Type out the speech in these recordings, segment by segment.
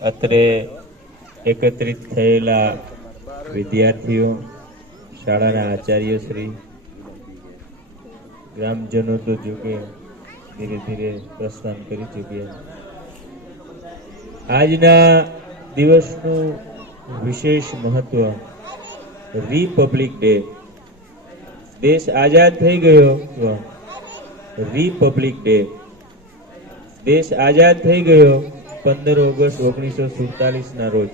અત્રે એકત્રિત થયેલા વિદ્યાર્થીઓ, શાળાના આચાર્યશ્રી, ગ્રામજનો તો જોકે ધીરે ધીરે પ્રસ્થાન કરી ચૂક્યા. આજના દિવસનું વિશેષ મહત્વ રિપબ્લિક ડે. દેશ આઝાદ થઈ ગયો. Republic day. દેશ આઝાદ થઈ ગયો 15 ઓગસ્ટ 1947 ના રોજ.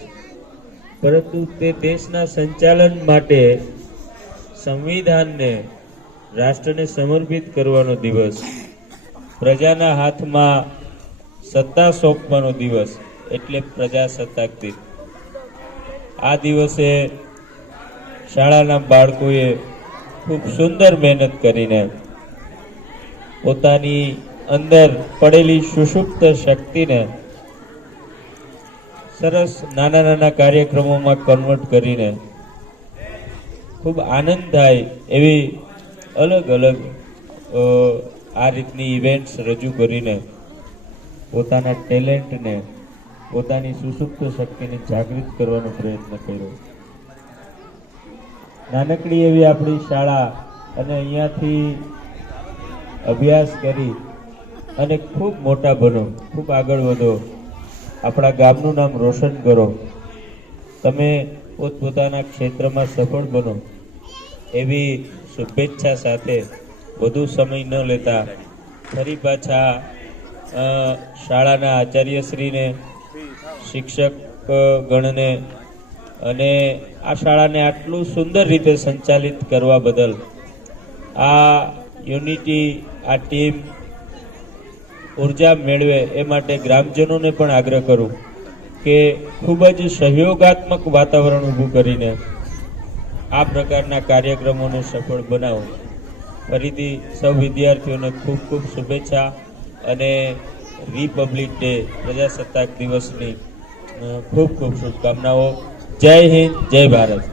પરંતુ તે દેશના સંચાલન માટે સંવિધાનને, રાષ્ટ્રને સમર્પિત કરવાનો દિવસ, પ્રજાના હાથમાં સત્તા સોંપવાનો દિવસ એટલે પ્રજાસત્તાક દિન. આ દિવસે શાળાના બાળકોએ ખૂબ સુંદર મહેનત કરીને પોતાની અંદર પડેલી સુષુપ્ત શક્તિને સરસ નાના નાના કાર્યક્રમોમાં કન્વર્ટ કરીને ખૂબ આનંદ થાય એવી અલગ અલગ આ રીતની ઇવેન્ટ્સ રજૂ કરીને પોતાના ટેલેન્ટને, પોતાની સુષુપ્ત શક્તિને જાગૃત કરવાનો પ્રયત્ન કર્યો. નાનકડી એવી આપણી શાળા અને અહીંયાથી અભ્યાસ કરી અને ખૂબ મોટા બનો, ખૂબ આગળ વધો, આપણા ગામનું નામ રોશન કરો, તમે પોતપોતાના ક્ષેત્રમાં સફળ બનો એવી શુભેચ્છા સાથે વધુ સમય ન લેતા ફરી પાછા શાળાના આચાર્યશ્રીને, શિક્ષક ગણને અને આ શાળાને આટલું સુંદર રીતે સંચાલિત કરવા બદલ આ યુનિટી, આ ટીમ ઉર્જા મેળવે એ માટે ગ્રામજનોને પણ આગ્રહ કરું કે ખૂબ જ સહયોગાત્મક વાતાવરણ ઊભું કરીને આ પ્રકારના કાર્યક્રમોને સફળ બનાવો. ફરીથી સૌ વિદ્યાર્થીઓને ખૂબ ખૂબ શુભેચ્છા અને રિપબ્લિક ડે, પ્રજાસત્તાક દિવસની ખૂબ ખૂબ શુભકામનાઓ. જય હિન્દ, જય ભારત.